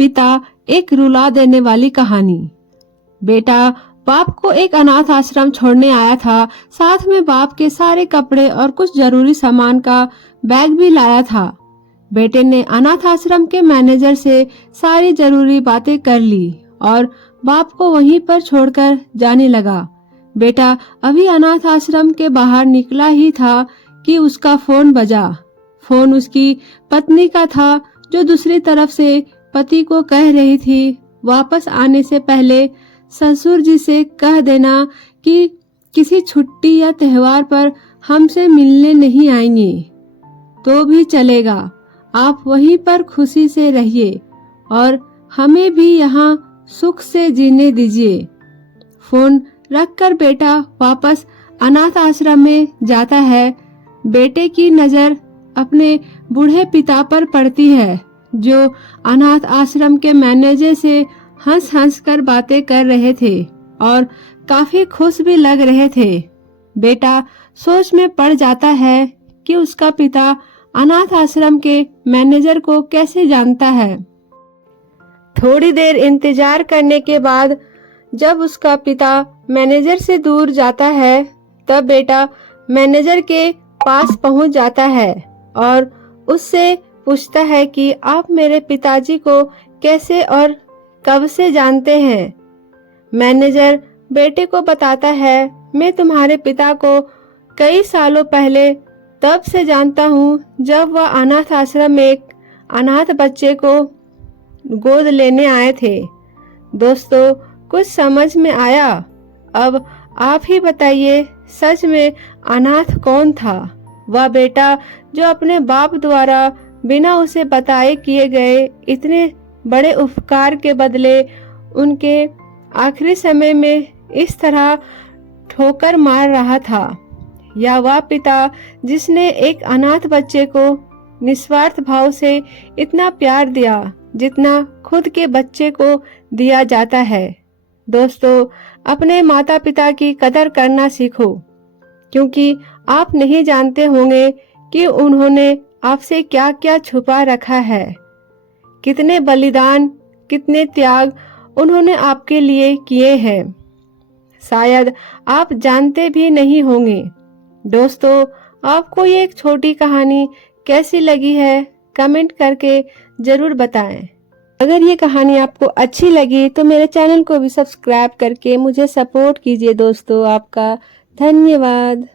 पिता एक रुला देने वाली कहानी। बेटा बाप को एक अनाथ आश्रम छोड़ने आया था। साथ में बाप के सारे कपड़े और कुछ जरूरी सामान का बैग भी लाया था। बेटे ने अनाथ आश्रम के मैनेजर से सारी जरूरी बातें कर ली और बाप को वहीं पर छोड़कर जाने लगा। बेटा अभी अनाथ आश्रम के बाहर निकला ही था कि उसका फोन बजा। फोन उसकी पत्नी का था, जो दूसरी तरफ से पति को कह रही थी वापस आने से पहले ससुर जी से कह देना कि किसी छुट्टी या त्योहार पर हमसे मिलने नहीं आएंगे तो भी चलेगा, आप वहीं पर खुशी से रहिए और हमें भी यहाँ सुख से जीने दीजिए। फोन रखकर बेटा वापस अनाथ आश्रम में जाता है। बेटे की नजर अपने बूढ़े पिता पर पड़ती है, जो अनाथ आश्रम के मैनेजर से हंस हंस कर बातें कर रहे थे और काफी खुश भी लग रहे थे। बेटा सोच में पड़ जाता है कि उसका पिता अनाथ आश्रम के मैनेजर को कैसे जानता है। थोड़ी देर इंतजार करने के बाद जब उसका पिता मैनेजर से दूर जाता है, तब बेटा मैनेजर के पास पहुंच जाता है और उससे पूछता है कि आप मेरे पिताजी को कैसे और कब से जानते हैं। मैनेजर बेटे को बताता है, मैं तुम्हारे पिता को कई सालों पहले तब से जानता हूँ जब वह अनाथ आश्रम में एक अनाथ बच्चे को गोद लेने आए थे। दोस्तों कुछ समझ में आया? अब आप ही बताइए, सच में अनाथ कौन था? वह बेटा जो अपने बाप द्वारा बिना उसे बताए किए गए इतने बड़े उपकार के बदले उनके आखिरी समय में इस तरह ठोकर मार रहा था, या वह पिता जिसने एक अनाथ बच्चे को निस्वार्थ भाव से इतना प्यार दिया जितना खुद के बच्चे को दिया जाता है। दोस्तों अपने माता पिता की कदर करना सीखो, क्योंकि आप नहीं जानते होंगे कि उन्होंने आपसे क्या क्या छुपा रखा है। कितने बलिदान, कितने त्याग उन्होंने आपके लिए किए हैं, शायद आप जानते भी नहीं होंगे। दोस्तों आपको ये एक छोटी कहानी कैसी लगी है कमेंट करके जरूर बताएं। अगर ये कहानी आपको अच्छी लगी तो मेरे चैनल को भी सब्सक्राइब करके मुझे सपोर्ट कीजिए। दोस्तों आपका धन्यवाद।